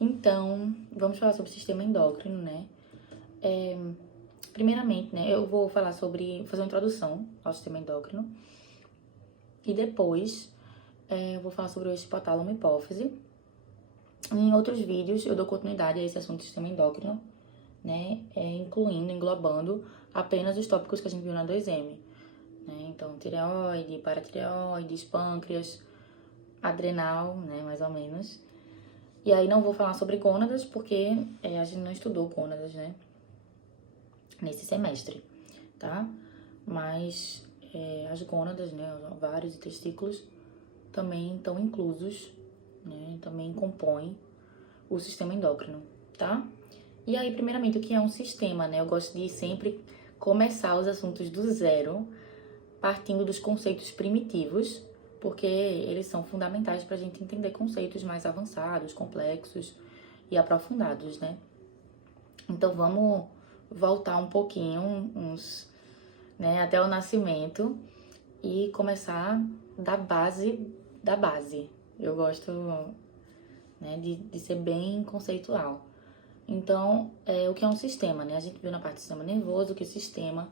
Então, vamos falar sobre o sistema endócrino, né? Primeiramente, né, eu vou falar sobre, fazer uma introdução ao sistema endócrino. E depois, eu vou falar sobre o eixo hipotálamo e hipófise. Em outros vídeos, eu dou continuidade a esse assunto do sistema endócrino, né? Englobando apenas os tópicos que a gente viu na 2M. Né? Então, tireoide, paratireoide, pâncreas, adrenal, né, mais ou menos. E aí não vou falar sobre gônadas, porque a gente não estudou gônadas, né, nesse semestre, tá? Mas as gônadas, né, os ovários e testículos também estão inclusos, né, também compõem o sistema endócrino, tá? E aí, primeiramente, o que é um sistema, né? Eu gosto de sempre começar os assuntos do zero, partindo dos conceitos primitivos, porque eles são fundamentais para a gente entender conceitos mais avançados, complexos e aprofundados, né? Então vamos voltar um pouquinho, né, até o nascimento e começar da base da base. Eu gosto, né, de ser bem conceitual. Então, o que é um sistema, né? A gente viu na parte do sistema nervoso que o sistema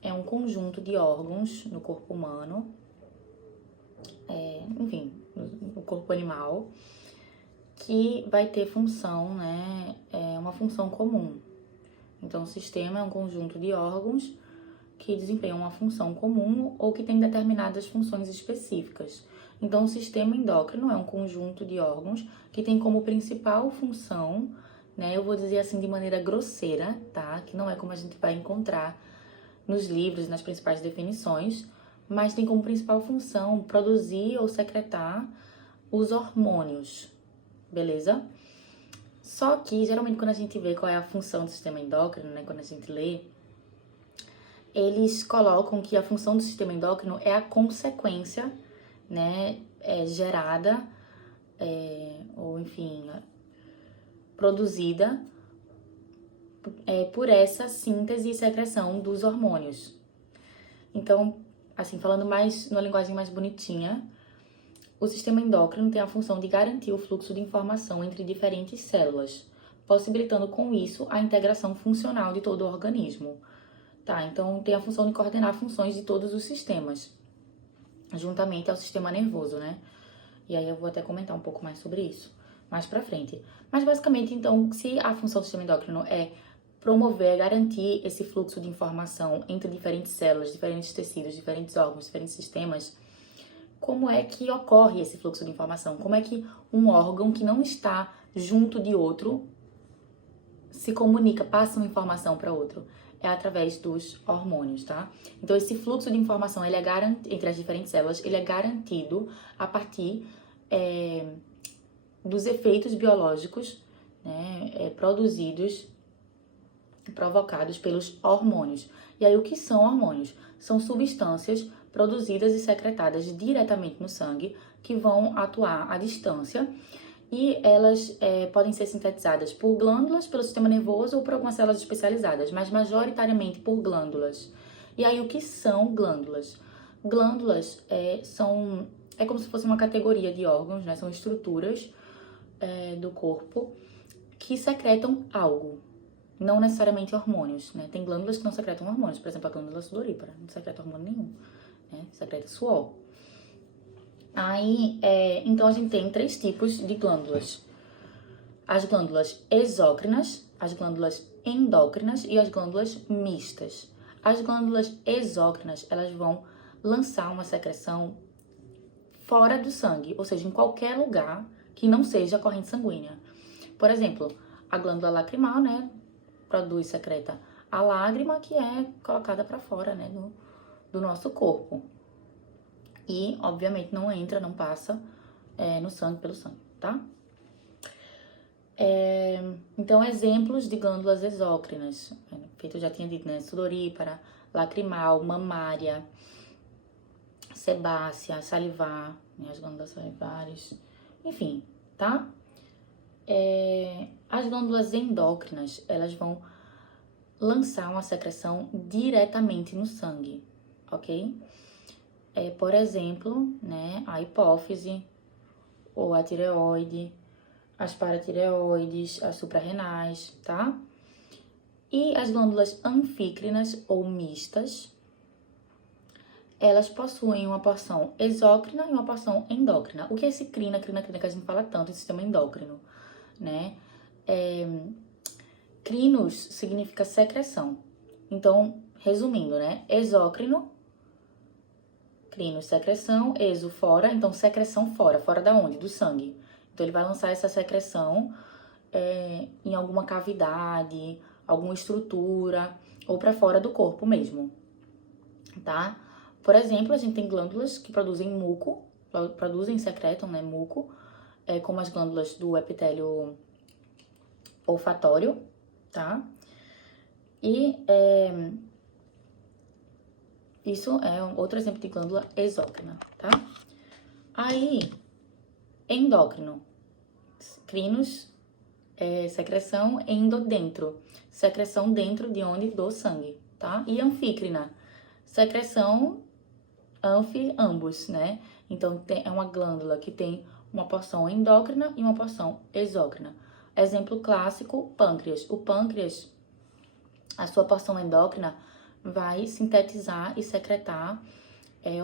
é um conjunto de órgãos no corpo humano, enfim, no corpo animal, que vai ter função, né? Uma função comum. Então, o sistema é um conjunto de órgãos que desempenham uma função comum ou que tem determinadas funções específicas. Então, o sistema endócrino é um conjunto de órgãos que tem como principal função, né? Eu vou dizer assim de maneira grosseira, tá? Que não é como a gente vai encontrar nos livros, nas principais definições, mas tem como principal função produzir ou secretar os hormônios, beleza? Só que, geralmente, quando a gente vê qual é a função do sistema endócrino, né, quando a gente lê, eles colocam que a função do sistema endócrino é a consequência, né, gerada, ou enfim, produzida por essa síntese e secreção dos hormônios. Então, assim, falando mais numa linguagem mais bonitinha, o sistema endócrino tem a função de garantir o fluxo de informação entre diferentes células, possibilitando com isso a integração funcional de todo o organismo. Tá, então tem a função de coordenar funções de todos os sistemas, juntamente ao sistema nervoso, né? E aí eu vou até comentar um pouco mais sobre isso mais pra frente. Mas basicamente, então, se a função do sistema endócrino é promover, garantir esse fluxo de informação entre diferentes células, diferentes tecidos, diferentes órgãos, diferentes sistemas, como é que ocorre esse fluxo de informação? Como é que um órgão que não está junto de outro se comunica, passa uma informação para outro? É através dos hormônios, tá? Então, esse fluxo de informação, ele é entre as diferentes células, ele é garantido a partir dos efeitos biológicos, né, produzidos, provocados pelos hormônios. E aí, o que são hormônios? São substâncias produzidas e secretadas diretamente no sangue que vão atuar à distância e elas podem ser sintetizadas por glândulas, pelo sistema nervoso ou por algumas células especializadas, mas majoritariamente por glândulas. E aí, o que são glândulas? Glândulas é como se fosse uma categoria de órgãos, né? São estruturas do corpo que secretam algo, não necessariamente hormônios, né? Tem glândulas que não secretam hormônios, por exemplo, a glândula sudorípara não secreta hormônio nenhum, né? Secreta suor. Aí, então a gente tem 3 tipos de glândulas: as glândulas exócrinas, as glândulas endócrinas e as glândulas mistas. As glândulas exócrinas, elas vão lançar uma secreção fora do sangue, ou seja, em qualquer lugar que não seja a corrente sanguínea. Por exemplo, a glândula lacrimal, né, produz, secreta a lágrima que é colocada para fora, né, do nosso corpo. E, obviamente, não entra, não passa no sangue, pelo sangue, tá? Então, exemplos de glândulas exócrinas, feito eu já tinha dito, né, sudorípara, lacrimal, mamária, sebácea, salivar, né, as glândulas salivares, enfim, tá? As glândulas endócrinas, elas vão lançar uma secreção diretamente no sangue, ok? Por exemplo, né, a hipófise ou a tireoide, as paratireoides, as suprarrenais, tá? E as glândulas anfícrinas ou mistas, elas possuem uma porção exócrina e uma porção endócrina. O que é esse crina que a gente fala tanto, esse sistema endócrino, né? Crinos significa secreção. Então, resumindo, né? Exócrino, crinos, secreção, exo, fora. Então, secreção fora. Fora da onde? Do sangue. Então, ele vai lançar essa secreção em alguma cavidade, alguma estrutura, ou para fora do corpo mesmo, tá? Por exemplo, a gente tem glândulas que produzem muco, secretam, né, muco, como as glândulas do epitélio olfatório, tá? E isso é outro exemplo de glândula exócrina, tá? Aí, endócrino, crinos, secreção endodentro, secreção dentro de onde? Do sangue, tá? E anfícrina, secreção ambos, né? Então, é uma glândula que tem uma porção endócrina e uma porção exócrina. Exemplo clássico, pâncreas. O pâncreas, a sua porção endócrina vai sintetizar e secretar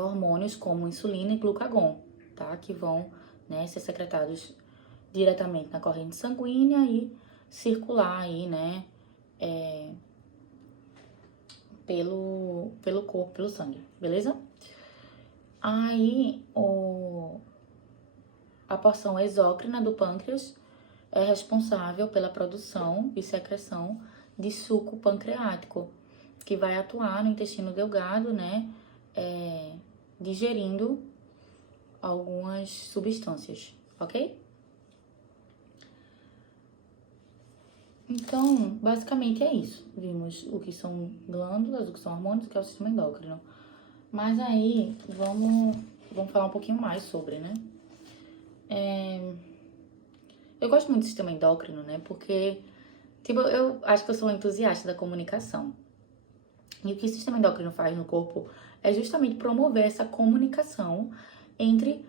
hormônios como insulina e glucagon, tá? Que vão, né, ser secretados diretamente na corrente sanguínea e circular aí, né, pelo corpo, pelo sangue, beleza? Aí, a porção exócrina do pâncreas é responsável pela produção e secreção de suco pancreático, que vai atuar no intestino delgado, né, digerindo algumas substâncias, ok? Então, basicamente é isso. Vimos o que são glândulas, o que são hormônios, o que é o sistema endócrino. Mas aí, vamos falar um pouquinho mais sobre, né? Eu gosto muito do sistema endócrino, né? Porque, tipo, eu acho que eu sou uma entusiasta da comunicação. E o que o sistema endócrino faz no corpo é justamente promover essa comunicação entre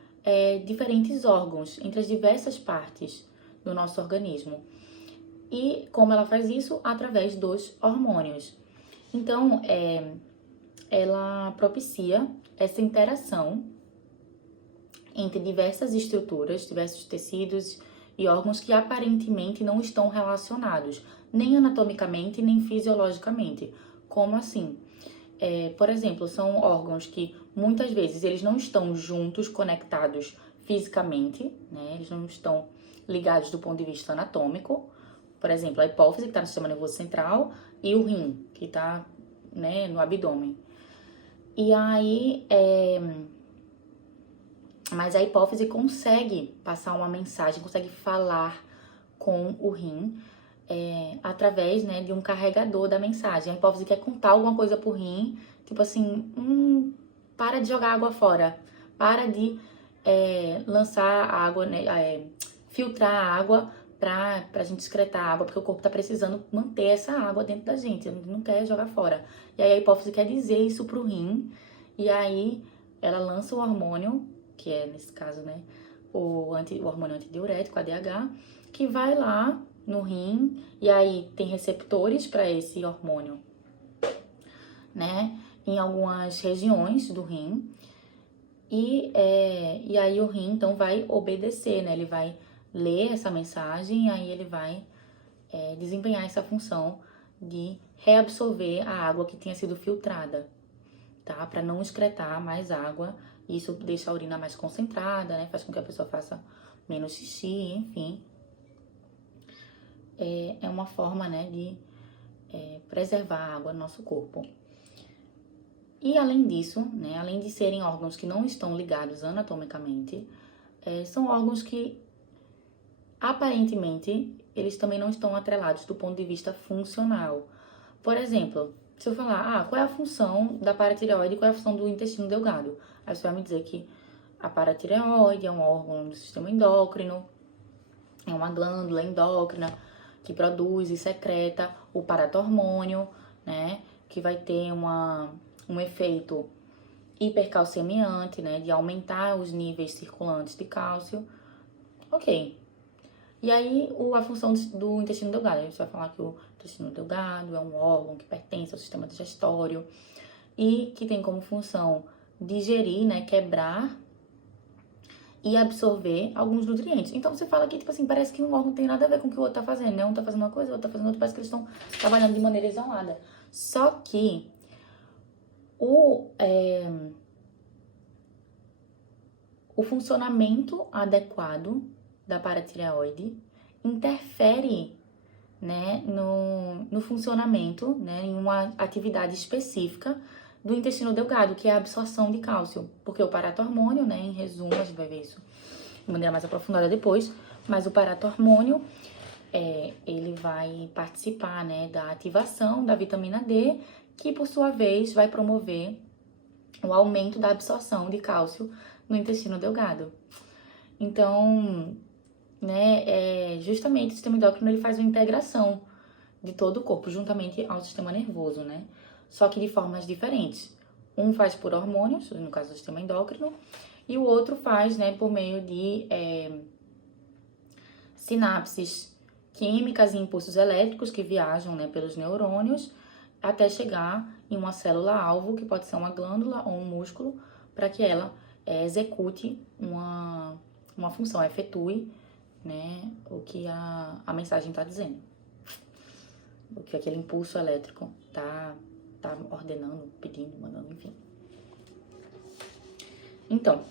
diferentes órgãos, entre as diversas partes do nosso organismo. E como ela faz isso? Através dos hormônios. Então, ela propicia essa interação entre diversas estruturas, diversos tecidos e órgãos que aparentemente não estão relacionados, nem anatomicamente, nem fisiologicamente. Como assim? Por exemplo, são órgãos que muitas vezes eles não estão juntos, conectados fisicamente, né? Eles não estão ligados do ponto de vista anatômico. Por exemplo, a hipófise, que está no sistema nervoso central, e o rim, que está, né, no abdômen. E aí, mas a hipófise consegue passar uma mensagem, consegue falar com o rim através, né, de um carregador da mensagem. A hipófise quer contar alguma coisa pro rim, tipo assim, para de jogar água fora, para de lançar água, né, filtrar a água pra gente excretar a água, porque o corpo tá precisando manter essa água dentro da gente, não quer jogar fora. E aí a hipófise quer dizer isso pro rim, e aí ela lança o hormônio, que é, nesse caso, né, o hormônio antidiurético, ADH, que vai lá no rim, e aí tem receptores para esse hormônio, né, em algumas regiões do rim, e aí o rim, então, vai obedecer, né, ele vai ler essa mensagem, e aí ele vai desempenhar essa função de reabsorver a água que tinha sido filtrada, tá, para não excretar mais água. Isso deixa a urina mais concentrada, né, faz com que a pessoa faça menos xixi, enfim. É uma forma, né, de preservar a água no nosso corpo. E além disso, né, além de serem órgãos que não estão ligados anatomicamente, são órgãos que, aparentemente, eles também não estão atrelados do ponto de vista funcional. Por exemplo, se eu falar, qual é a função da paratireoide e qual é a função do intestino delgado? Aí você vai me dizer que a paratireoide é um órgão do sistema endócrino, é uma glândula endócrina que produz e secreta o paratormônio, né? Que vai ter um efeito hipercalcemiante, né? De aumentar os níveis circulantes de cálcio. Ok. E aí, a função do intestino delgado. A gente vai falar que o intestino delgado é um órgão que pertence ao sistema digestório e que tem como função digerir, né, quebrar e absorver alguns nutrientes. Então, você fala que, tipo assim, parece que um órgão não tem nada a ver com o que o outro tá fazendo, né? Um tá fazendo uma coisa, o outro tá fazendo outra, parece que eles estão trabalhando de maneira isolada. Só que o funcionamento adequado da paratireoide interfere, né, no funcionamento, né, em uma atividade específica do intestino delgado, que é a absorção de cálcio. Porque o paratormônio, né, em resumo, a gente vai ver isso de maneira mais aprofundada depois, mas o paratormônio, ele vai participar, né, da ativação da vitamina D, que por sua vez vai promover o aumento da absorção de cálcio no intestino delgado. Então, né, justamente o sistema endócrino ele faz uma integração de todo o corpo, juntamente ao sistema nervoso, né? Só que de formas diferentes. Um faz por hormônios, no caso do sistema endócrino, e o outro faz, né, por meio de sinapses químicas e impulsos elétricos que viajam, né, pelos neurônios até chegar em uma célula-alvo, que pode ser uma glândula ou um músculo, para que ela execute uma função, efetue, né, o que a mensagem está dizendo. O que aquele impulso elétrico tá ordenando, pedindo, mandando, enfim. Então,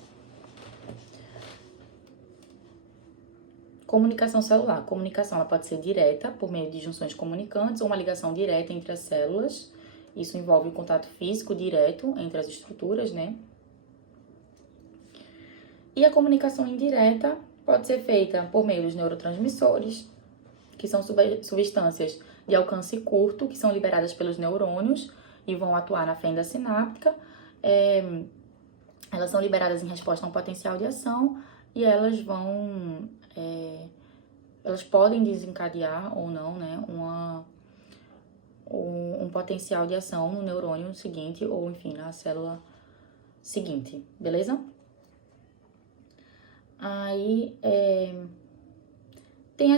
comunicação celular. Comunicação ela pode ser direta, por meio de junções comunicantes, ou uma ligação direta entre as células. Isso envolve o contato físico direto entre as estruturas, né? E a comunicação indireta pode ser feita por meio dos neurotransmissores, que são substâncias de alcance curto, que são liberadas pelos neurônios e vão atuar na fenda sináptica. Elas são liberadas em resposta a um potencial de ação e elas vão... elas podem desencadear ou não, né, um potencial de ação no neurônio seguinte ou, enfim, na célula seguinte, beleza? Aí, tem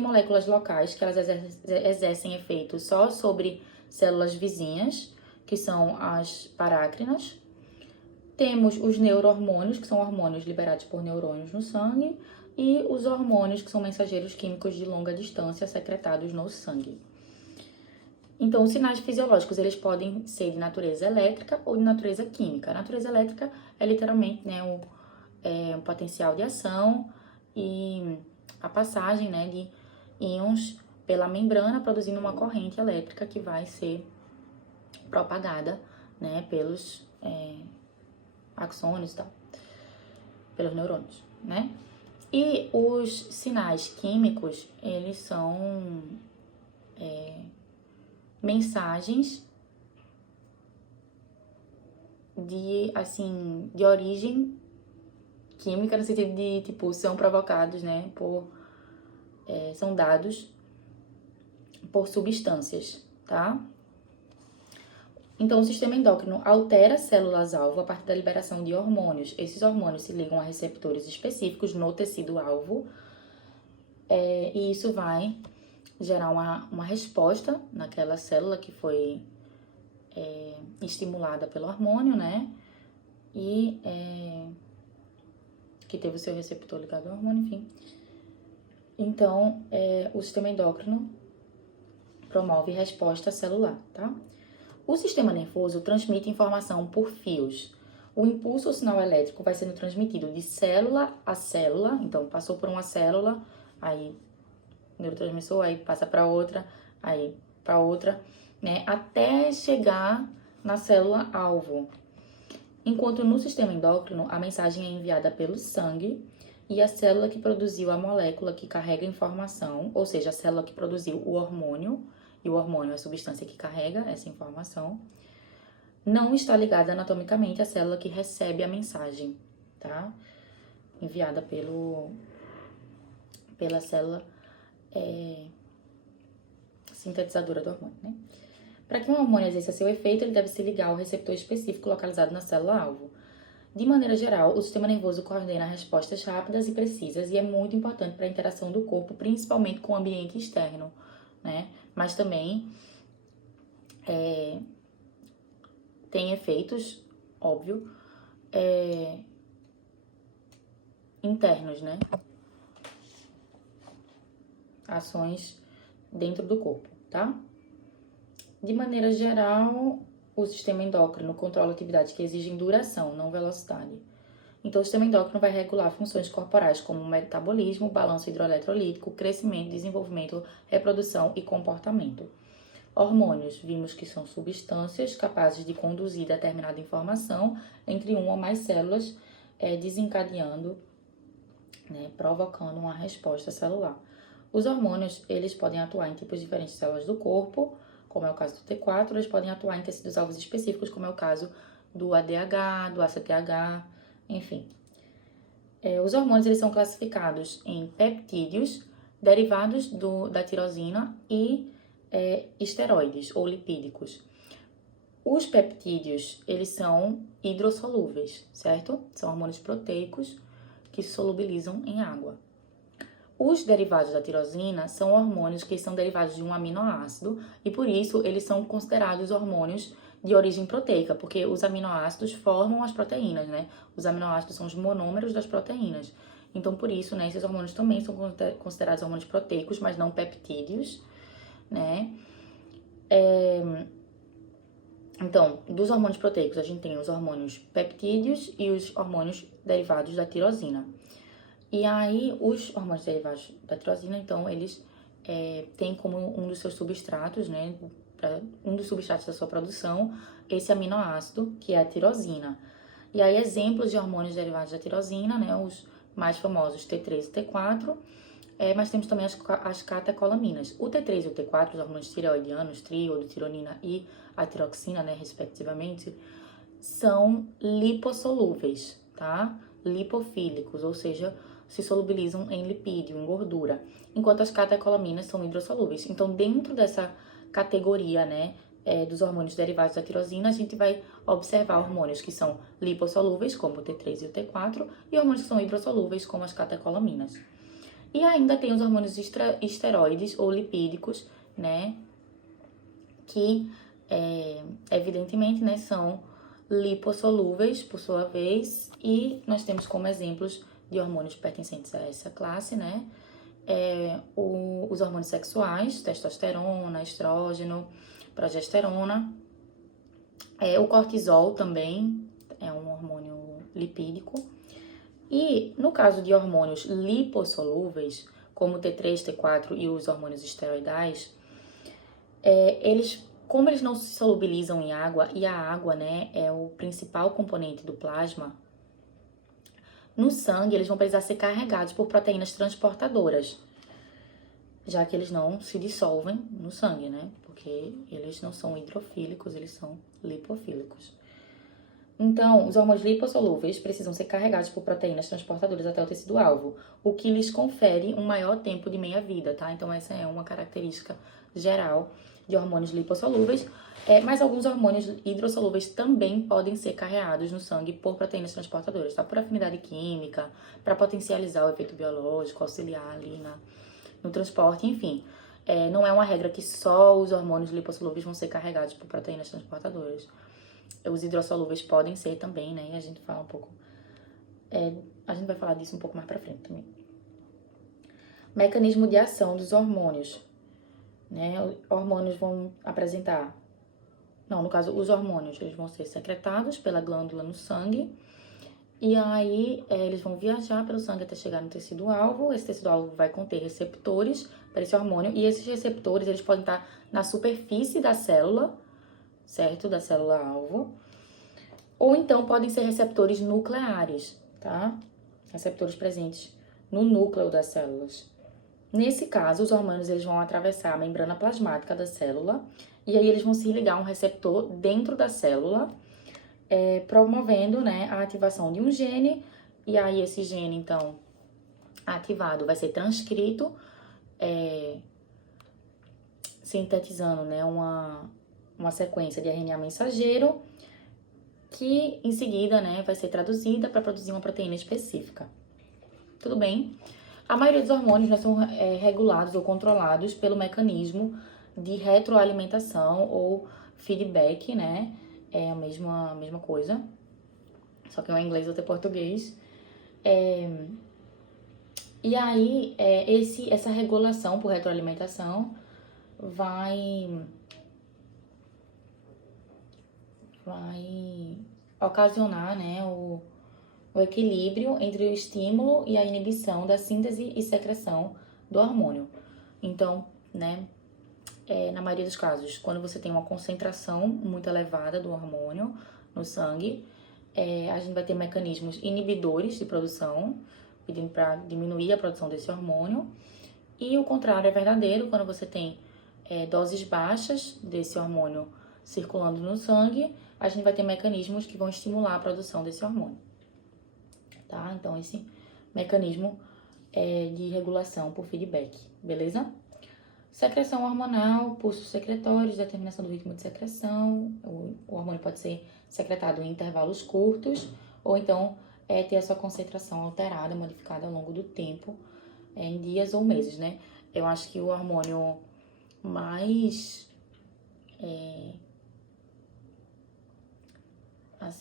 moléculas locais que elas exercem efeito só sobre células vizinhas, que são as parácrinas. Temos os neurohormônios, que são hormônios liberados por neurônios no sangue, e os hormônios, que são mensageiros químicos de longa distância secretados no sangue. Então, os sinais fisiológicos, eles podem ser de natureza elétrica ou de natureza química. A natureza elétrica é literalmente, né, um potencial de ação e a passagem, né, de íons pela membrana, produzindo uma corrente elétrica que vai ser propagada, né, pelos axônios e tal, pelos neurônios, né? E os sinais químicos, eles são mensagens de origem química, no sentido de, tipo, são provocados, né, são dados por substâncias, tá? Então, o sistema endócrino altera células-alvo a partir da liberação de hormônios. Esses hormônios se ligam a receptores específicos no tecido-alvo, e isso vai gerar uma resposta naquela célula que foi estimulada pelo hormônio, né? E que teve o seu receptor ligado ao hormônio, enfim. Então, o sistema endócrino promove resposta celular, tá? O sistema nervoso transmite informação por fios. O impulso ou sinal elétrico vai sendo transmitido de célula a célula. Então, passou por uma célula, aí neurotransmissor, aí passa para outra, aí para outra, né? Até chegar na célula-alvo. Enquanto no sistema endócrino, a mensagem é enviada pelo sangue e a célula que produziu a molécula que carrega a informação, ou seja, a célula que produziu o hormônio, e o hormônio é a substância que carrega essa informação, não está ligada anatomicamente à célula que recebe a mensagem, tá? Enviada pela célula sintetizadora do hormônio, né? Para que um hormônio exerça seu efeito, ele deve se ligar ao receptor específico localizado na célula-alvo. De maneira geral, o sistema nervoso coordena respostas rápidas e precisas e é muito importante para a interação do corpo, principalmente com o ambiente externo, né? Mas também tem efeitos, óbvio, internos, né? Ações dentro do corpo, tá? De maneira geral, o sistema endócrino controla atividades que exigem duração, não velocidade. Então, o sistema endócrino vai regular funções corporais como o metabolismo, balanço hidroeletrolítico, crescimento, desenvolvimento, reprodução e comportamento. Hormônios, vimos que são substâncias capazes de conduzir determinada informação entre uma ou mais células, desencadeando, né, provocando uma resposta celular. Os hormônios, eles podem atuar em tipos diferentes de células do corpo, como é o caso do T4, eles podem atuar em tecidos alvos específicos, como é o caso do ADH, do ACTH, enfim. Os hormônios, eles são classificados em peptídeos, derivados da tirosina e esteroides ou lipídicos. Os peptídeos, eles são hidrossolúveis, certo? São hormônios proteicos que se solubilizam em água. Os derivados da tirosina são hormônios que são derivados de um aminoácido e, por isso, eles são considerados hormônios de origem proteica, porque os aminoácidos formam as proteínas, né? Os aminoácidos são os monômeros das proteínas. Então, por isso, né, esses hormônios também são considerados hormônios proteicos, mas não peptídeos, né? Então, dos hormônios proteicos, a gente tem os hormônios peptídeos e os hormônios derivados da tirosina. E aí, os hormônios derivados da tirosina, então, eles têm como um dos seus substratos, né, um dos substratos da sua produção, esse aminoácido, que é a tirosina. E aí, exemplos de hormônios derivados da tirosina, né, os mais famosos T3 e T4, mas temos também as catecolaminas. O T3 e o T4, os hormônios tireoidianos, triiodotironina e a tiroxina, né, respectivamente, são lipossolúveis, tá? Lipofílicos, ou seja, se solubilizam em lipídio, em gordura, enquanto as catecolaminas são hidrossolúveis. Então, dentro dessa categoria, né, dos hormônios derivados da tirosina, a gente vai observar hormônios que são lipossolúveis, como o T3 e o T4, e hormônios que são hidrossolúveis, como as catecolaminas. E ainda tem os hormônios esteroides ou lipídicos, né, que, evidentemente, né, são lipossolúveis, por sua vez, e nós temos como exemplos de hormônios pertencentes a essa classe, né, os hormônios sexuais, testosterona, estrógeno, progesterona, o cortisol também é um hormônio lipídico. E no caso de hormônios lipossolúveis, como o T3, T4 e os hormônios esteroidais, como eles não se solubilizam em água, e a água, né, é o principal componente do plasma, no sangue eles vão precisar ser carregados por proteínas transportadoras, já que eles não se dissolvem no sangue, né, porque eles não são hidrofílicos, eles são lipofílicos. Então, os hormônios lipossolúveis precisam ser carregados por proteínas transportadoras até o tecido-alvo, o que lhes confere um maior tempo de meia-vida, tá? Então, essa é uma característica geral de hormônios lipossolúveis, mas alguns hormônios hidrossolúveis também podem ser carreados no sangue por proteínas transportadoras, tá? Por afinidade química, para potencializar o efeito biológico, auxiliar ali no transporte, enfim. Não é uma regra que só os hormônios lipossolúveis vão ser carregados por proteínas transportadoras. Os hidrossolúveis podem ser também, né? E a gente fala um pouco... a gente vai falar disso um pouco mais pra frente também. Mecanismo de ação dos hormônios, né? Os hormônios vão apresentar... Não, no caso, os hormônios, eles vão ser secretados pela glândula no sangue. E aí, eles vão viajar pelo sangue até chegar no tecido-alvo. Esse tecido-alvo vai conter receptores para esse hormônio. E esses receptores, eles podem estar na superfície da célula, certo? Da célula-alvo. Ou então podem ser receptores nucleares, tá? Receptores presentes no núcleo das células. Nesse caso, os hormônios eles vão atravessar a membrana plasmática da célula e aí eles vão se ligar a um receptor dentro da célula, promovendo, né, a ativação de um gene. E aí esse gene, então, ativado vai ser transcrito, sintetizando, né, uma sequência de RNA mensageiro, que em seguida, né, vai ser traduzida para produzir uma proteína específica. Tudo bem? A maioria dos hormônios, né, são regulados ou controlados pelo mecanismo de retroalimentação ou feedback, né? É a mesma coisa, só que um é inglês, outro é português. E aí, essa regulação por retroalimentação vai ocasionar, né, o equilíbrio entre o estímulo e a inibição da síntese e secreção do hormônio. Então, né, na maioria dos casos, quando você tem uma concentração muito elevada do hormônio no sangue, a gente vai ter mecanismos inibidores de produção, pedindo para diminuir a produção desse hormônio. E o contrário é verdadeiro, quando você tem doses baixas desse hormônio circulando no sangue, a gente vai ter mecanismos que vão estimular a produção desse hormônio. Tá? Então, esse mecanismo de regulação por feedback, beleza? Secreção hormonal, pulsos secretórios, determinação do ritmo de secreção. O hormônio pode ser secretado em intervalos curtos, ou então ter a sua concentração alterada, modificada ao longo do tempo, em dias ou meses, né? Eu acho que o hormônio mais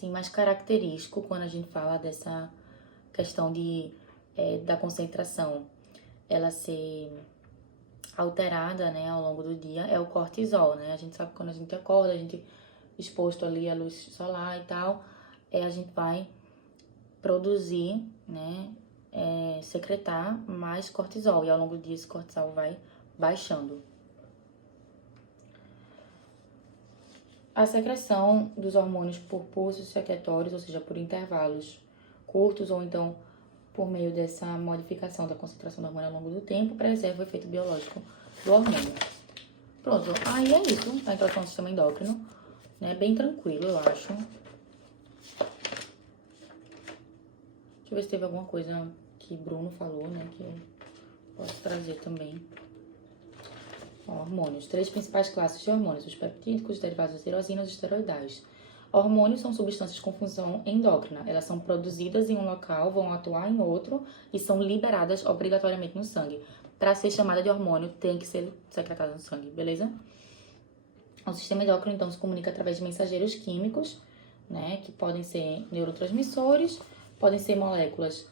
mais característico quando a gente fala dessa questão da concentração ela ser alterada, né, ao longo do dia é o cortisol, né? A gente sabe que quando a gente acorda, a gente exposto ali à luz solar e tal, a gente vai produzir, né, secretar mais cortisol, e ao longo do dia esse cortisol vai baixando. A secreção dos hormônios por pulsos secretórios, ou seja, por intervalos curtos, ou então por meio dessa modificação da concentração do hormônio ao longo do tempo, preserva o efeito biológico do hormônio. Pronto, aí é isso, a introdução do sistema endócrino, né, bem tranquilo, eu acho. Deixa eu ver se teve alguma coisa que Bruno falou, né, que eu posso trazer também. Hormônios. 3 principais classes de hormônios: os peptídicos, os derivados da tirosina e os esteroidais. Hormônios são substâncias com função endócrina. Elas são produzidas em um local, vão atuar em outro e são liberadas obrigatoriamente no sangue. Para ser chamada de hormônio, tem que ser secretada no sangue, beleza? O sistema endócrino, então, se comunica através de mensageiros químicos, né, que podem ser neurotransmissores, podem ser moléculas,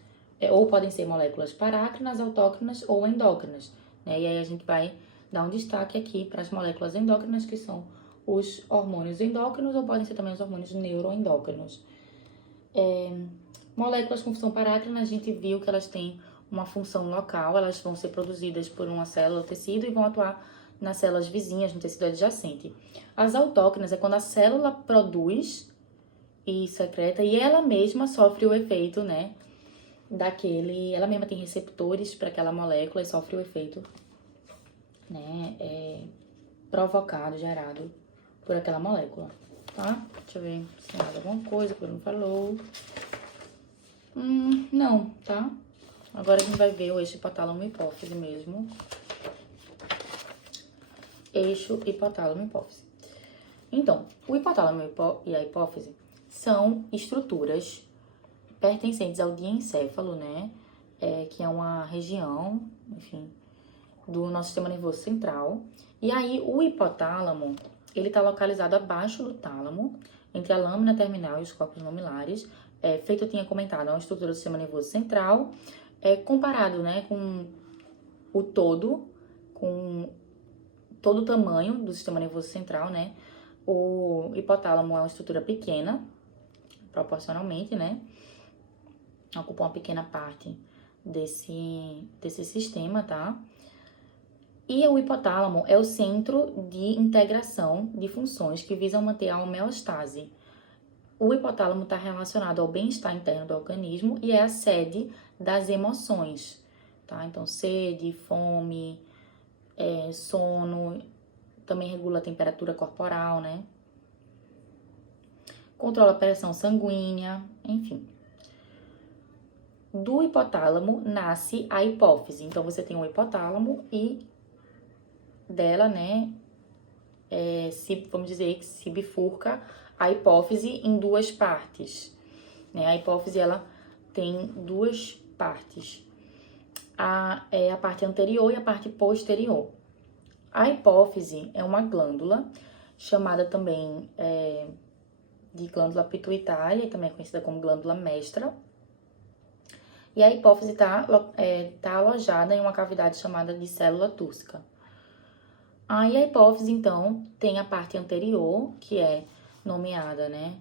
ou podem ser moléculas parácrinas, autócrinas ou endócrinas, né? E aí a gente vai dar um destaque aqui para as moléculas endócrinas, que são os hormônios endócrinos, ou podem ser também os hormônios neuroendócrinos. Moléculas com função parácrina, a gente viu que elas têm uma função local, elas vão ser produzidas por uma célula ou tecido e vão atuar nas células vizinhas, no tecido adjacente. As autócrinas é quando a célula produz e secreta e ela mesma sofre o efeito, né, ela mesma tem receptores para aquela molécula e sofre o efeito, né, provocado, gerado por aquela molécula, tá? Deixa eu ver se tem mais alguma coisa que o Bruno falou. Não, tá? Agora a gente vai ver o eixo hipotálamo hipófise mesmo. Eixo hipotálamo hipófise. Então, o hipotálamo e a hipófise são estruturas pertencentes ao diencéfalo, né? Que é uma região, enfim, do nosso sistema nervoso central. E aí, o hipotálamo, ele está localizado abaixo do tálamo, entre a lâmina terminal e os corpos mamilares. Feito, eu tinha comentado, é uma estrutura do sistema nervoso central, comparado, né, com o todo o tamanho do sistema nervoso central, né? O hipotálamo é uma estrutura pequena, proporcionalmente, né? Ocupa uma pequena parte desse sistema, tá? E o hipotálamo é o centro de integração de funções que visam manter a homeostase. O hipotálamo está relacionado ao bem-estar interno do organismo e é a sede das emoções, tá? Então, sede, fome, sono, também regula a temperatura corporal, né? Controla a pressão sanguínea, enfim. Do hipotálamo nasce a hipófise. Então, você tem o hipotálamo e dela, né, vamos dizer que se bifurca a hipófise em duas partes, né? A hipófise, ela tem duas partes. A parte anterior e a parte posterior. A hipófise é uma glândula, chamada também de glândula pituitária, e também é conhecida como glândula mestra. E a hipófise tá alojada em uma cavidade chamada de célula túrcica. Aí a hipófise, então, tem a parte anterior, que é nomeada, né?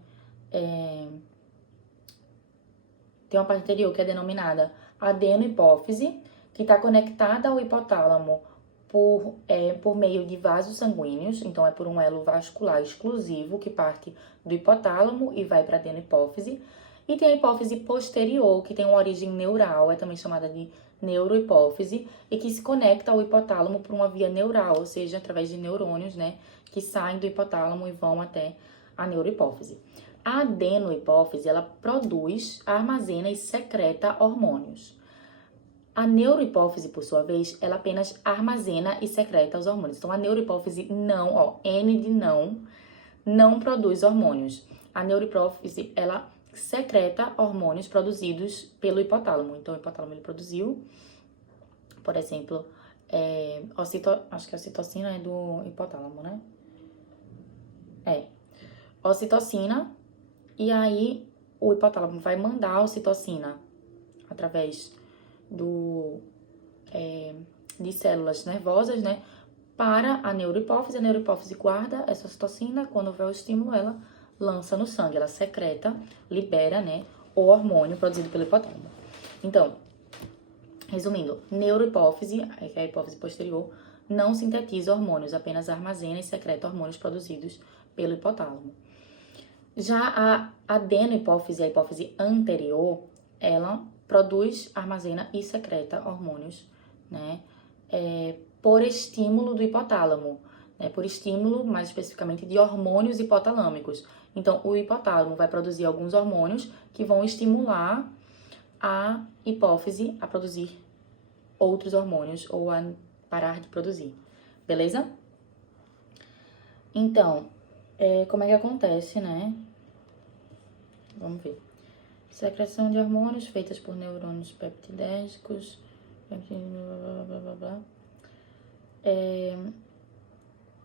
Tem uma parte anterior que é denominada adenohipófise, que está conectada ao hipotálamo por meio de vasos sanguíneos, então é por um elo vascular exclusivo que parte do hipotálamo e vai para a adenohipófise. E tem a hipófise posterior, que tem uma origem neural, é também chamada de neurohipófise, e que se conecta ao hipotálamo por uma via neural, ou seja, através de neurônios, né, que saem do hipotálamo e vão até a neurohipófise. A adenohipófise, ela produz, armazena e secreta hormônios. A neurohipófise, por sua vez, ela apenas armazena e secreta os hormônios. Então, a neurohipófise N de não produz hormônios. A neurohipófise, ela secreta hormônios produzidos pelo hipotálamo. Então, o hipotálamo, ele produziu, por exemplo, acho que a ocitocina é do hipotálamo, né? Ocitocina, e aí o hipotálamo vai mandar a ocitocina através de células nervosas, né, para a neurohipófise. A neurohipófise guarda essa ocitocina, quando houver o estímulo, ela lança no sangue, ela secreta, libera, né, o hormônio produzido pelo hipotálamo. Então, resumindo, neurohipófise, que é a hipófise posterior, não sintetiza hormônios, apenas armazena e secreta hormônios produzidos pelo hipotálamo. Já a adenohipófise, a hipófise anterior, ela produz, armazena e secreta hormônios, né, por estímulo do hipotálamo, né, por estímulo, mais especificamente, de hormônios hipotalâmicos. Então, o hipotálamo vai produzir alguns hormônios que vão estimular a hipófise a produzir outros hormônios ou a parar de produzir, beleza? Então, como é que acontece, né? Vamos ver. Secreção de hormônios feitas por neurônios peptidérgicos.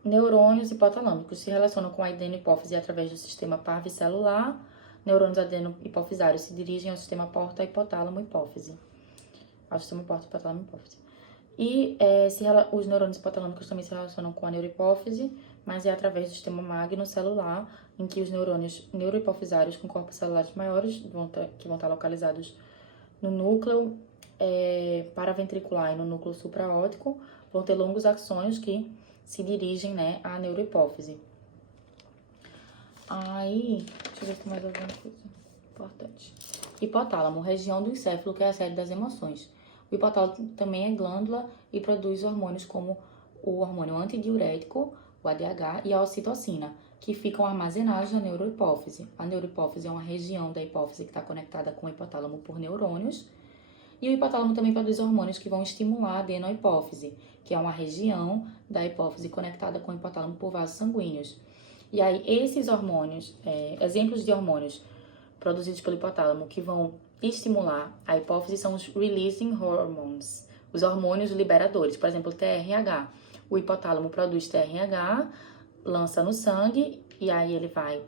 Neurônios hipotalâmicos se relacionam com a adenohipófise através do sistema parvicelular. Neurônios adenohipofisários se dirigem ao sistema porta-hipotálamo-hipófise. Ao sistema porta-hipotálamo-hipófise. E os neurônios hipotalâmicos também se relacionam com a neurohipófise, mas é através do sistema magnocelular, em que os neurônios neurohipofisários com corpos celulares maiores, que vão estar localizados no núcleo paraventricular e no núcleo supraóptico, vão ter longos axônios que se dirigem, né, à neurohipófise. Aí, deixa eu ver se tem mais alguma coisa importante. Hipotálamo, região do encéfalo, que é a sede das emoções. O hipotálamo também é glândula e produz hormônios como o hormônio antidiurético, o ADH, e a ocitocina, que ficam armazenados na neurohipófise. A neurohipófise é uma região da hipófise que está conectada com o hipotálamo por neurônios. E o hipotálamo também produz hormônios que vão estimular a adenohipófise, que é uma região da hipófise conectada com o hipotálamo por vasos sanguíneos. E aí, esses hormônios, exemplos de hormônios produzidos pelo hipotálamo que vão estimular a hipófise são os releasing hormones, os hormônios liberadores, por exemplo, o TRH. O hipotálamo produz TRH, lança no sangue, e aí ele vai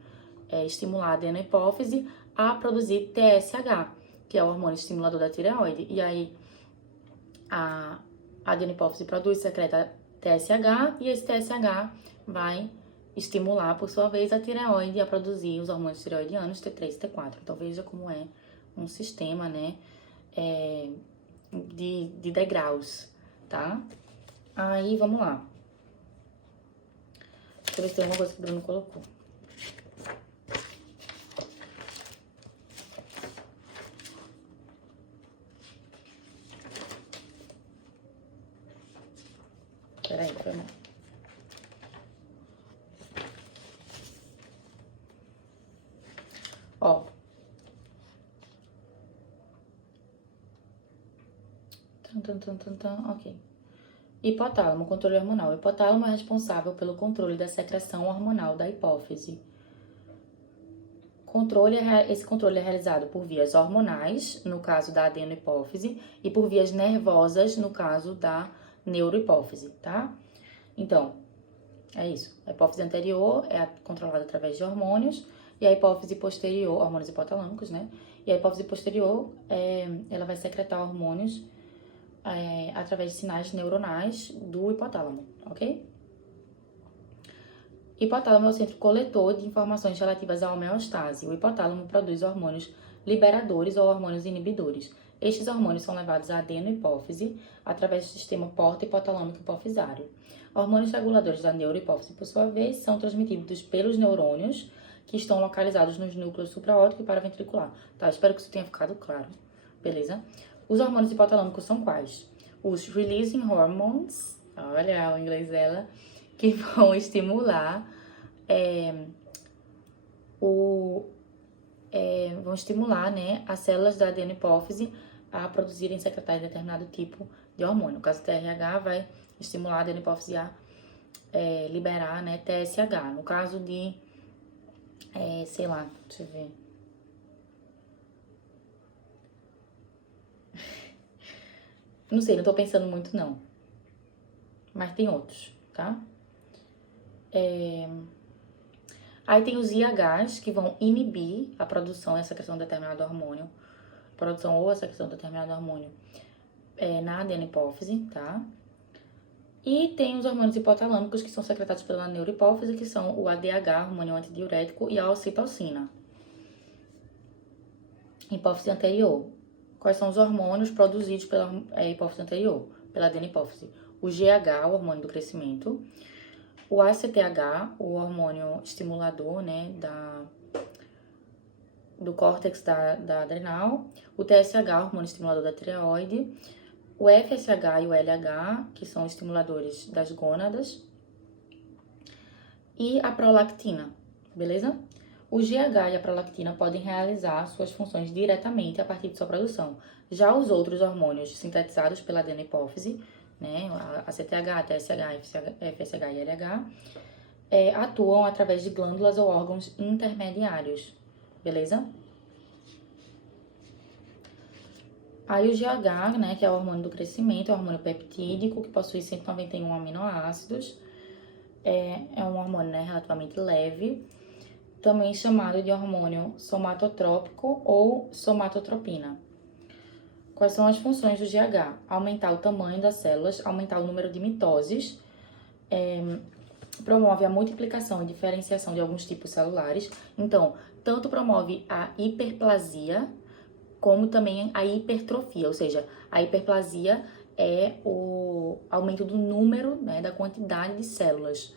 estimular a adenohipófise a produzir TSH, que é o hormônio estimulador da tireoide. E aí a adenohipófise produz, secreta TSH, e esse TSH vai estimular, por sua vez, a tireoide a produzir os hormônios tireoidianos T3 e T4. Então, veja como é um sistema, né, de degraus, tá? Aí, vamos lá. Deixa eu ver se tem alguma coisa que o Bruno colocou. Peraí, foi mal. Ó. Ok. Hipotálamo, controle hormonal. O hipotálamo é responsável pelo controle da secreção hormonal da hipófise. Esse controle é realizado por vias hormonais, no caso da adenohipófise, e por vias nervosas, no caso da neurohipófise, tá? Então, é isso. A hipófise anterior é controlada através de hormônios, e a hipófise posterior, hormônios hipotalâmicos, né? E a hipófise posterior, ela vai secretar hormônios através de sinais neuronais do hipotálamo, ok? Hipotálamo é o centro coletor de informações relativas à homeostase. O hipotálamo produz hormônios liberadores ou hormônios inibidores. Estes hormônios são levados à adenohipófise através do sistema porta-hipotalâmico hipofisário. Hormônios reguladores da neurohipófise, por sua vez, são transmitidos pelos neurônios que estão localizados nos núcleos supraóptico e paraventricular. Tá, espero que isso tenha ficado claro. Beleza? Os hormônios hipotalâmicos são quais? Os releasing hormones, olha o inglês dela, que vão estimular né, as células da adenohipófise a produzirem e secretarem determinado tipo de hormônio. No caso, o TRH vai estimular a adenohipófise a liberar, né, TSH. No caso de, sei lá, deixa eu ver. Não sei, não tô pensando muito não. Mas tem outros, tá? Aí tem os IHs, que vão inibir a produção e a secreção de determinado hormônio. Produção ou a secreção de determinado hormônio na adenohipófise, tá? E tem os hormônios hipotalâmicos, que são secretados pela neurohipófise, que são o ADH, hormônio antidiurético, e a ocitocina. Hipófise anterior. Quais são os hormônios produzidos pela hipófise anterior? Pela adenohipófise. O GH, o hormônio do crescimento. O ACTH, o hormônio estimulador, né, do córtex da adrenal. O TSH, o hormônio estimulador da tireoide. O FSH e o LH, que são estimuladores das gônadas. E a prolactina, beleza? O GH e a prolactina podem realizar suas funções diretamente a partir de sua produção. Já os outros hormônios sintetizados pela adenohipófise, né, a CTH, TSH, FSH e LH, atuam através de glândulas ou órgãos intermediários, beleza? Aí o GH, né, que é o hormônio do crescimento, é um hormônio peptídico que possui 191 aminoácidos, é um hormônio, né, relativamente leve, também chamado de hormônio somatotrópico ou somatotropina. Quais são as funções do GH? Aumentar o tamanho das células, aumentar o número de mitoses, promove a multiplicação e diferenciação de alguns tipos celulares. Então, tanto promove a hiperplasia, como também a hipertrofia, ou seja, a hiperplasia é o aumento do número, né, da quantidade de células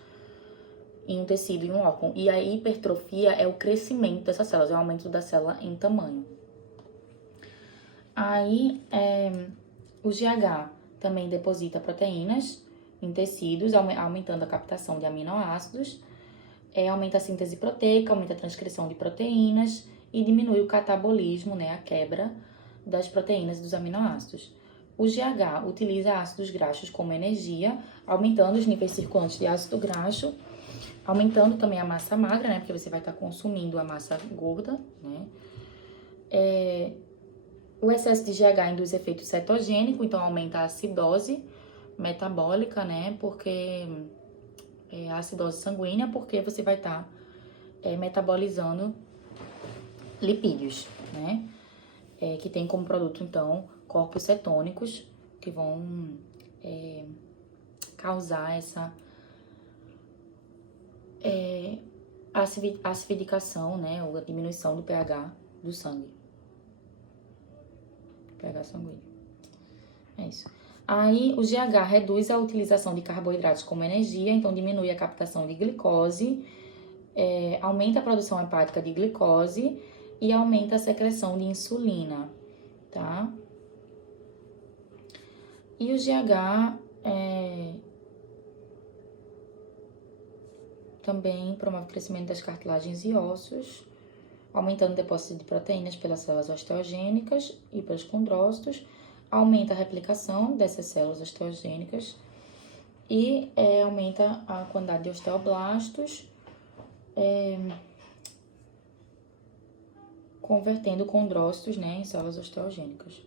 em um tecido, em um órgão. E a hipertrofia é o crescimento dessas células, é o aumento da célula em tamanho. Aí, o GH também deposita proteínas em tecidos, aumentando a captação de aminoácidos, aumenta a síntese proteica, aumenta a transcrição de proteínas e diminui o catabolismo, né, a quebra das proteínas e dos aminoácidos. O GH utiliza ácidos graxos como energia, aumentando os níveis circulantes de ácido graxo, aumentando também a massa magra, né, porque você vai estar consumindo a massa gorda, né. O excesso de GH induz efeito cetogênico, então aumenta a acidose metabólica, né? Porque a acidose sanguínea, porque você vai estar metabolizando lipídios, né? Que tem como produto, então, corpos cetônicos, que vão causar essa acidificação, né? Ou a diminuição do pH do sangue. pH sanguíneo. É isso. Aí, o GH reduz a utilização de carboidratos como energia, então diminui a captação de glicose, aumenta a produção hepática de glicose e aumenta a secreção de insulina, tá? E o GH também promove o crescimento das cartilagens e ossos, aumentando o depósito de proteínas pelas células osteogênicas e pelos condrócitos, aumenta a replicação dessas células osteogênicas e aumenta a quantidade de osteoblastos. convertendo condrócitos, né, em células osteogênicas.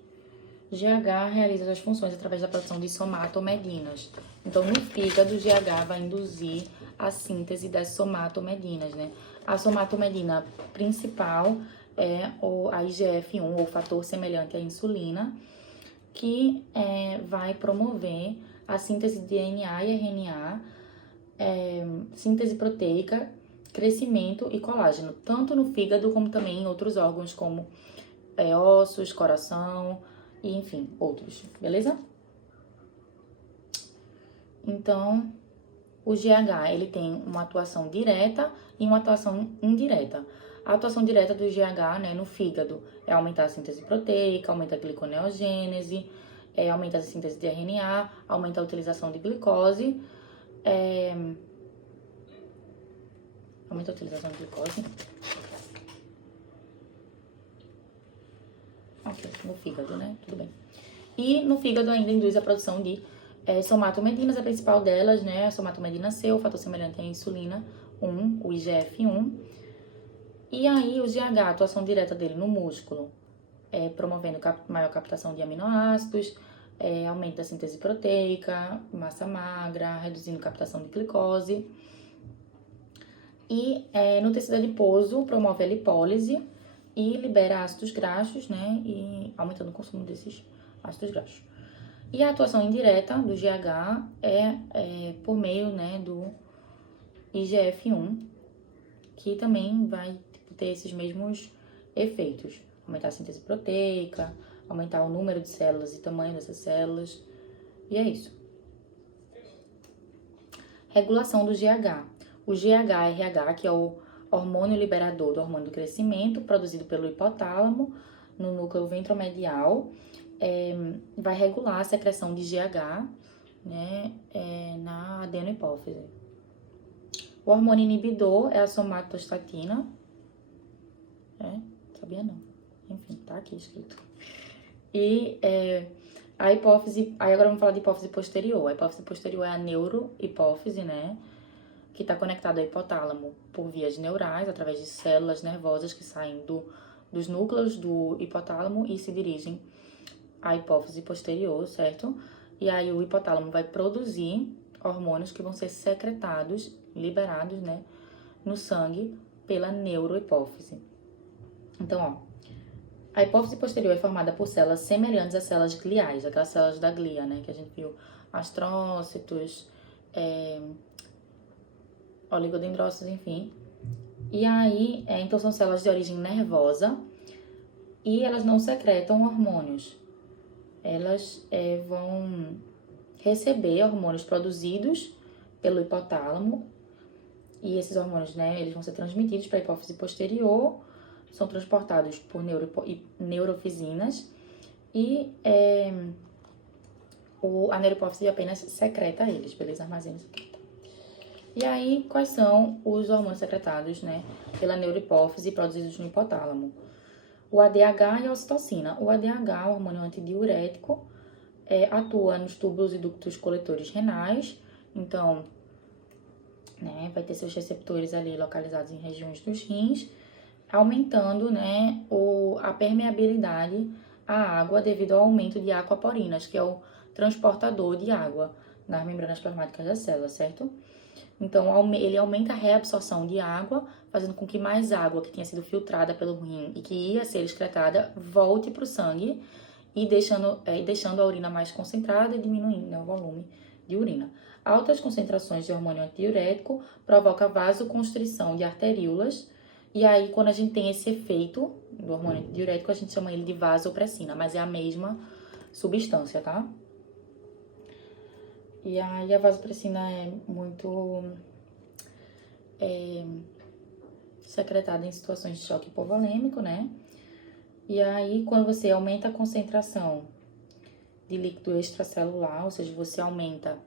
GH realiza as funções através da produção de somatomedinas. Então, no fígado, o GH vai induzir a síntese das somatomedinas, né? A somatomedina principal é a IGF-1, ou fator semelhante à insulina, que vai promover a síntese de DNA e RNA, síntese proteica, crescimento e colágeno, tanto no fígado como também em outros órgãos, como ossos, coração e, enfim, outros, beleza? Então, o GH, ele tem uma atuação direta e uma atuação indireta. A atuação direta do GH, né, no fígado, é aumentar a síntese proteica, aumenta a gliconeogênese, aumenta a síntese de RNA, aumenta a utilização de glicose, aumenta a utilização de glicose. Ok, no fígado, né? Tudo bem. E no fígado ainda induz a produção de somatomedinas, a principal delas, né? A somatomedina C, o fator semelhante à insulina 1, o IGF-1. E aí o GH, a atuação direta dele no músculo, promovendo maior captação de aminoácidos, aumento da síntese proteica, massa magra, reduzindo captação de glicose. E no tecido adiposo, promove a lipólise e libera ácidos graxos, né? E aumentando o consumo desses ácidos graxos. E a atuação indireta do GH é por meio, né, do IGF-1, que também vai ter esses mesmos efeitos. Aumentar a síntese proteica, aumentar o número de células e tamanho dessas células. E é isso. Regulação do GH. O GH-RH, que é o hormônio liberador do hormônio do crescimento, produzido pelo hipotálamo no núcleo ventromedial, vai regular a secreção de GH, né, na adenohipófise. O hormônio inibidor é a somatostatina. Sabia não. Enfim, tá aqui escrito. E a hipófise, aí agora vamos falar de hipófise posterior. A hipófise posterior é a neurohipófise, né, que está conectada ao hipotálamo por vias neurais, através de células nervosas que saem dos núcleos do hipotálamo e se dirigem à hipófise posterior, certo? E aí o hipotálamo vai produzir hormônios que vão ser secretados, liberados, né, no sangue pela neurohipófise. Então, ó, a hipófise posterior é formada por células semelhantes às células gliais, aquelas células da glia, né, que a gente viu, astrócitos, oligodendrócitos, enfim. E aí, então são células de origem nervosa e elas não secretam hormônios. Elas vão receber hormônios produzidos pelo hipotálamo e esses hormônios, né, eles vão ser transmitidos para a hipófise posterior, são transportados por neurofisinas e a neurohipófise apenas secreta eles, beleza? Armazena e secreta. E aí, quais são os hormônios secretados, né, pela neurohipófise produzidos no hipotálamo? O ADH e a ocitocina. O ADH, o hormônio antidiurético, atua nos túbulos e ductos coletores renais, então, né, vai ter seus receptores ali localizados em regiões dos rins, aumentando, né, a permeabilidade à água devido ao aumento de aquaporinas, que é o transportador de água nas membranas plasmáticas da célula, certo? Então, ele aumenta a reabsorção de água, fazendo com que mais água que tinha sido filtrada pelo rim e que ia ser excretada volte para o sangue e deixando a urina mais concentrada e diminuindo, né, o volume de urina. Altas concentrações de hormônio antidiurético provoca vasoconstrição de arteríolas. E aí, quando a gente tem esse efeito do hormônio antidiurético, a gente chama ele de vasopressina, mas é a mesma substância, tá? E aí, a vasopressina é muito secretada em situações de choque hipovolêmico, né? E aí, quando você aumenta a concentração de líquido extracelular, ou seja, você aumenta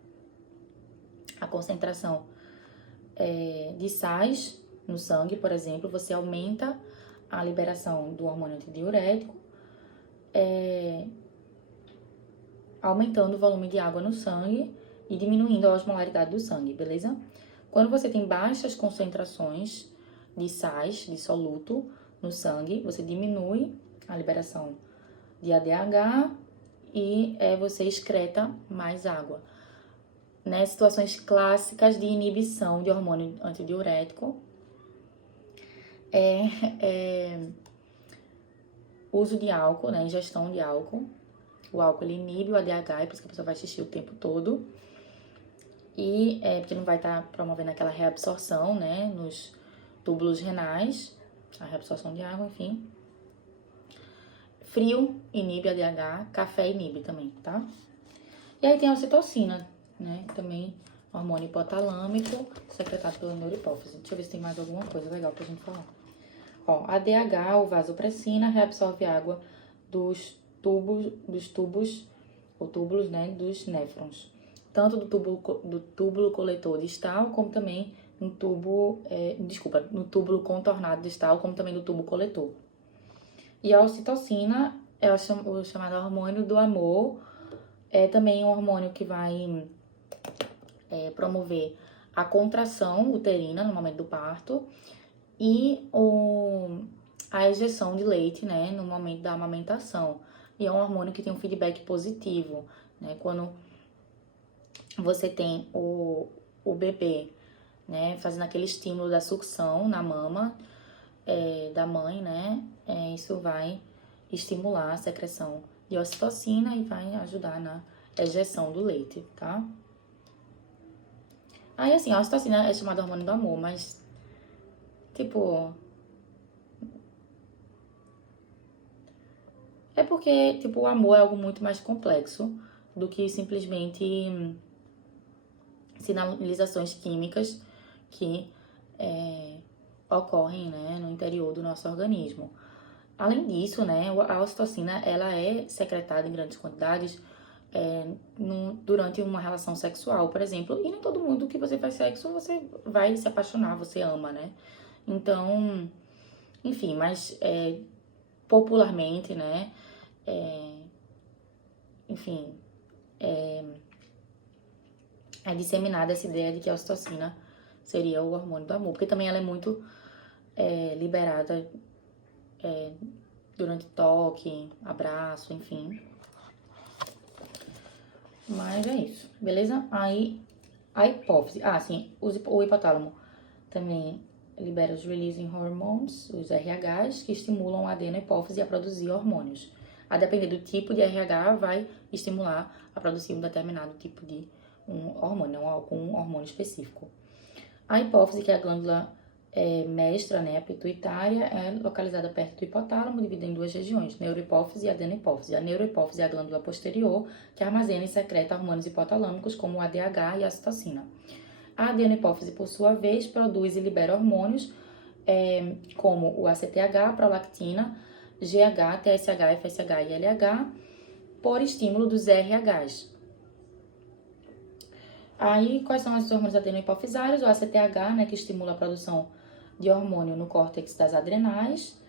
a concentração de sais no sangue, por exemplo, você aumenta a liberação do hormônio antidiurético, aumentando o volume de água no sangue e diminuindo a osmolaridade do sangue, beleza? Quando você tem baixas concentrações de sais, de soluto, no sangue, você diminui a liberação de ADH e você excreta mais água. Né? Situações clássicas de inibição de hormônio antidiurético uso de álcool, né? Ingestão de álcool. O álcool ele inibe o ADH, é por isso que a pessoa vai xixi o tempo todo. E porque não vai estar promovendo aquela reabsorção, né? Nos túbulos renais, a reabsorção de água, enfim. Frio inibe ADH, café inibe também, tá? E aí tem a ocitocina, né? Também hormônio hipotalâmico, secretado pela neurohipófise. Deixa eu ver se tem mais alguma coisa legal pra gente falar. Ó, ADH, ou vasopressina, reabsorve água dos tubos, ou túbulos, né, dos néfrons. Tanto do túbulo coletor distal, como também no no túbulo contornado distal, como também do tubo coletor. E a ocitocina é o chamado hormônio do amor, é também um hormônio que vai promover a contração uterina no momento do parto e a ejeção de leite, né, no momento da amamentação. E é um hormônio que tem um feedback positivo, né, quando você tem o bebê, né, fazendo aquele estímulo da sucção na mama da mãe, né, isso vai estimular a secreção de ocitocina e vai ajudar na ejeção do leite, tá? Aí, assim, a ocitocina é chamada hormônio do amor, mas, tipo, é porque, tipo, o amor é algo muito mais complexo do que simplesmente sinalizações químicas que ocorrem, né, no interior do nosso organismo. Além disso, né, a ocitocina, ela é secretada em grandes quantidades durante uma relação sexual, por exemplo. E nem todo mundo que você faz sexo, você vai se apaixonar, você ama, né? Então, enfim, mas popularmente, né, enfim, é disseminada essa ideia de que a ocitocina seria o hormônio do amor, porque também ela é muito liberada durante toque, abraço, enfim. Mas é isso, beleza? Aí, a hipófise. Ah, sim, o hipotálamo também libera os releasing hormones, os RHs, que estimulam a adenohipófise a produzir hormônios. A depender do tipo de RH, vai estimular a produzir um determinado tipo de hormônio, não algum hormônio específico. A hipófise, que é a glândula mestra, né, a pituitária, é localizada perto do hipotálamo, dividida em duas regiões, neurohipófise e adenohipófise. A neurohipófise é a glândula posterior, que armazena e secreta hormônios hipotalâmicos, como o ADH e a ocitocina. A adenohipófise, por sua vez, produz e libera hormônios como o ACTH, prolactina, GH, TSH, FSH e LH, por estímulo dos RHs. Aí, quais são os hormônios adenohipofisários? O ACTH, né, que estimula a produção de hormônio no córtex das adrenais.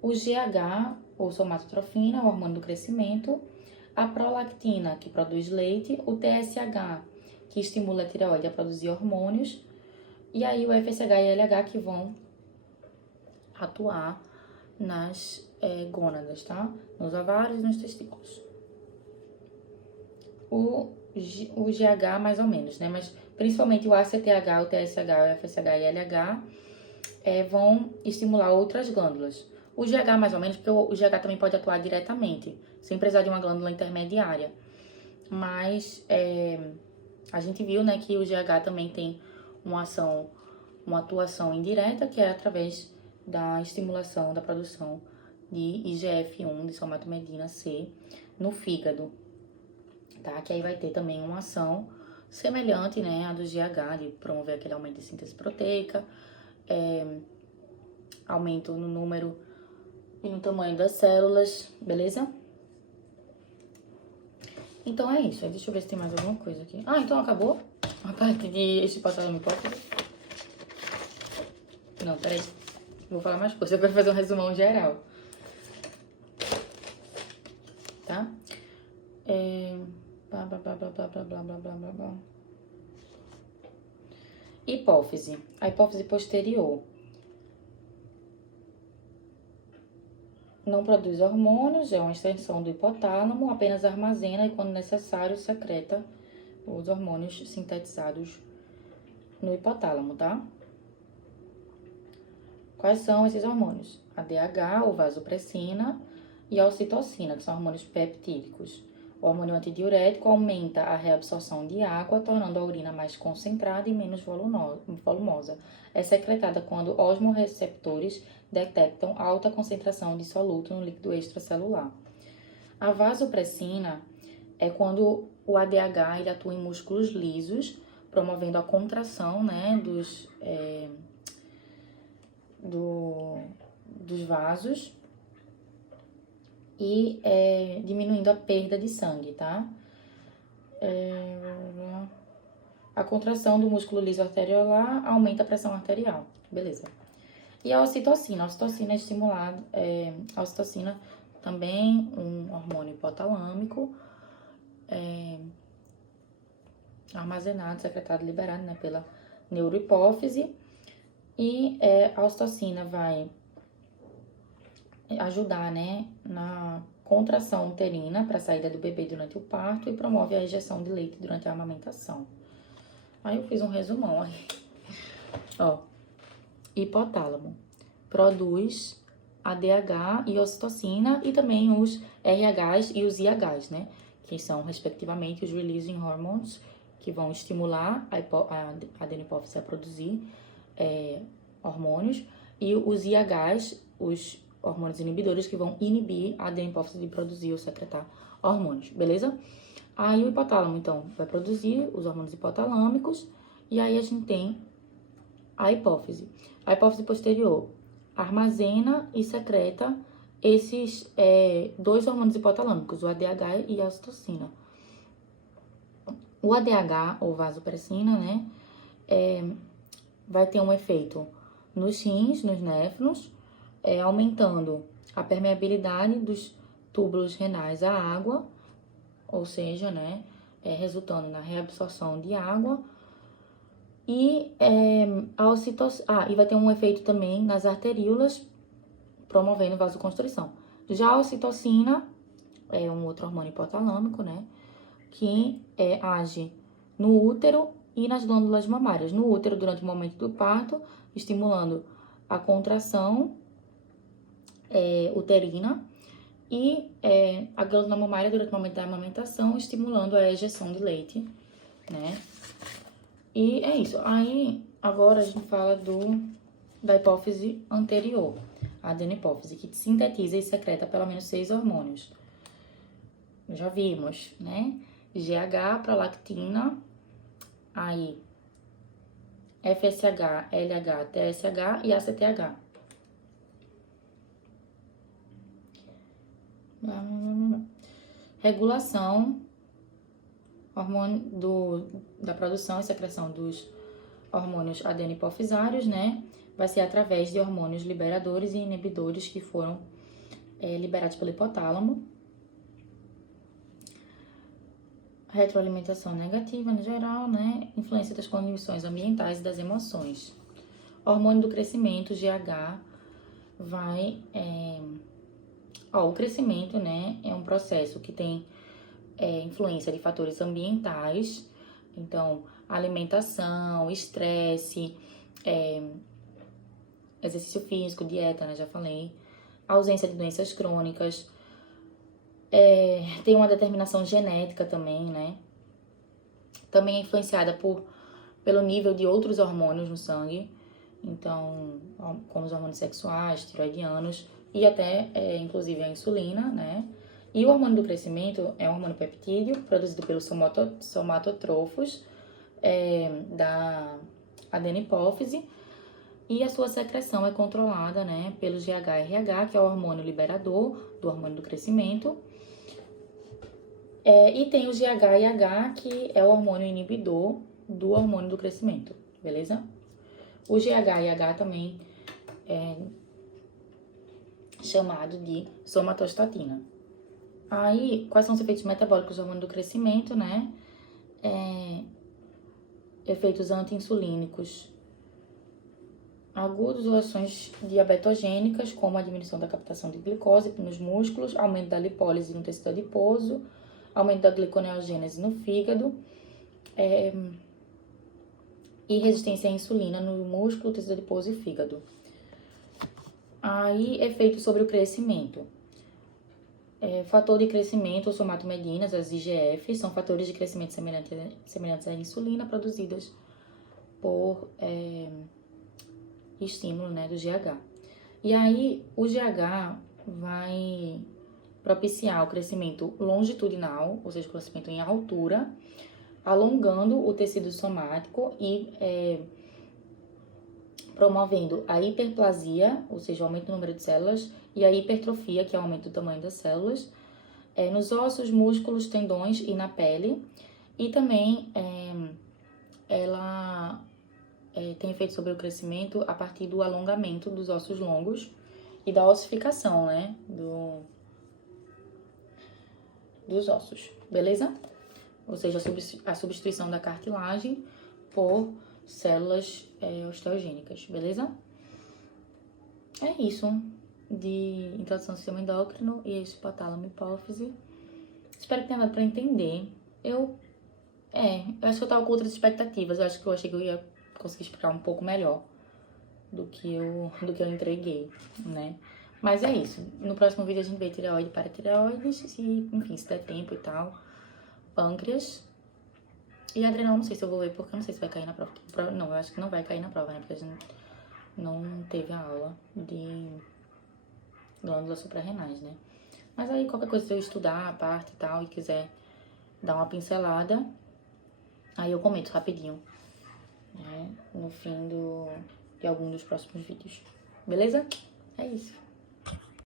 O GH, ou somatotrofina, o hormônio do crescimento. A prolactina, que produz leite. O TSH, que estimula a tireoide a produzir hormônios. E aí o FSH e LH, que vão atuar nas gônadas, tá? Nos ovários e nos testículos. O GH mais ou menos, né? Mas principalmente o ACTH, o TSH, o FSH e LH vão estimular outras glândulas. O GH mais ou menos, porque o GH também pode atuar diretamente, sem precisar de uma glândula intermediária. Mas a gente viu, né, que o GH também tem uma atuação indireta, que é através da estimulação da produção de IGF-1, de somatomedina C, no fígado. Tá? Que aí vai ter também uma ação semelhante, né, à do GH, de promover aquele aumento de síntese proteica, aumento no número e no tamanho das células, beleza? Então é isso. Deixa eu ver se tem mais alguma coisa aqui. Ah, então acabou a parte de hipotálamo hipófise? Não, peraí. Vou falar mais coisas. Eu vou fazer um resumão geral. Tá? Blá, blá, blá, blá, blá, blá, blá, blá, blá, blá. Hipófise. A hipófise posterior. não produz hormônios, é uma extensão do hipotálamo, apenas armazena e, quando necessário, secreta os hormônios sintetizados no hipotálamo, tá? Quais são esses hormônios? A DH, ou vasopressina, e a ocitocina, que são hormônios peptídicos. O hormônio antidiurético aumenta a reabsorção de água, tornando a urina mais concentrada e menos volumosa. É secretada quando osmorreceptores detectam alta concentração de soluto no líquido extracelular. A vasopressina é quando o ADH ele atua em músculos lisos, promovendo a contração, né, dos vasos e diminuindo a perda de sangue, tá? A contração do músculo liso arteriolar aumenta a pressão arterial, beleza. E a ocitocina é estimulada, a ocitocina também um hormônio hipotalâmico, armazenado, secretado, liberado, né, pela neurohipófise. E a ocitocina vai ajudar, né, na contração uterina para a saída do bebê durante o parto e promove a ejeção de leite durante a amamentação. Aí eu fiz um resumão aí. Ó, hipotálamo produz ADH e ocitocina e também os RHs e os IHs, né, que são, respectivamente, os releasing hormones, que vão estimular a adenopófise a produzir hormônios, e os IHs, os hormônios inibidores, que vão inibir a adenopófise de produzir ou secretar hormônios, beleza? Aí o hipotálamo, então, vai produzir os hormônios hipotalâmicos, e aí a gente tem a hipófise. A hipófise posterior armazena e secreta esses dois hormônios hipotalâmicos, o ADH e a ocitocina. O ADH, ou vasopressina, né, vai ter um efeito nos rins, nos néfrons, aumentando a permeabilidade dos túbulos renais à água, ou seja, né, resultando na reabsorção de água. E a ocitocina, e vai ter um efeito também nas arteríolas, promovendo vasoconstrição. Já a ocitocina é um outro hormônio hipotalâmico, né, que age no útero e nas glândulas mamárias. No útero, durante o momento do parto, estimulando a contração uterina, e a glândula mamária, durante o momento da amamentação, estimulando a ejeção de leite, né? E é isso. Aí, agora a gente fala da hipófise anterior, a adenopófise, que sintetiza e secreta pelo menos 6 hormônios. Já vimos, né? GH, prolactina, aí FSH, LH, TSH e ACTH. Regulação da produção e secreção dos hormônios adenohipofisários, né? Vai ser através de hormônios liberadores e inibidores que foram liberados pelo hipotálamo. Retroalimentação negativa, no geral, né? Influência das condições ambientais e das emoções. Hormônio do crescimento, GH, vai... o crescimento, né, é um processo que tem influência de fatores ambientais, então, alimentação, estresse, exercício físico, dieta, né, já falei, ausência de doenças crônicas, tem uma determinação genética também, né, também é influenciada pelo nível de outros hormônios no sangue, então, como os hormônios sexuais, tiroidianos, e até, inclusive, a insulina, né? E o hormônio do crescimento é um hormônio peptídeo, produzido pelos somatotrofos da adenopófise, e a sua secreção é controlada, né, pelo GHRH, que é o hormônio liberador do hormônio do crescimento, e tem o GHIH, que é o hormônio inibidor do hormônio do crescimento, beleza? O GHIH também chamado de somatostatina. Aí, quais são os efeitos metabólicos do hormônio do crescimento, né? Efeitos anti-insulínicos. agudos ou ações diabetogênicas, como a diminuição da captação de glicose nos músculos, aumento da lipólise no tecido adiposo, aumento da gliconeogênese no fígado, e resistência à insulina no músculo, tecido adiposo e fígado. Aí, efeito sobre o crescimento. Fator de crescimento ou somatomedinas, as IGF, são fatores de crescimento semelhantes à insulina produzidas por estímulo, né, do GH. E aí, o GH vai propiciar o crescimento longitudinal, ou seja, o crescimento em altura, alongando o tecido somático e promovendo a hiperplasia, ou seja, o aumento do número de células, e a hipertrofia, que é o aumento do tamanho das células, nos ossos, músculos, tendões e na pele. E também ela tem efeito sobre o crescimento a partir do alongamento dos ossos longos e da ossificação, né, dos ossos, beleza? Ou seja, a substituição da cartilagem por células osteogênicas, beleza? É isso de introdução do sistema endócrino e esse hipotálamo hipófise. Espero que tenha dado pra entender. Eu acho que eu tava com outras expectativas. Eu achei que eu ia conseguir explicar um pouco melhor do que eu entreguei, né? Mas é isso. No próximo vídeo a gente vê tireoide, paratireoide, enfim, se der tempo e tal. Pâncreas. E adrenal, não sei se eu vou ver, porque eu não sei se vai cair na prova. Não, eu acho que não vai cair na prova, né? Porque a gente não teve a aula de glândulas suprarrenais, né? Mas aí, qualquer coisa, se eu estudar a parte e tal, e quiser dar uma pincelada, aí eu comento rapidinho, né? No fim de algum dos próximos vídeos. Beleza? É isso.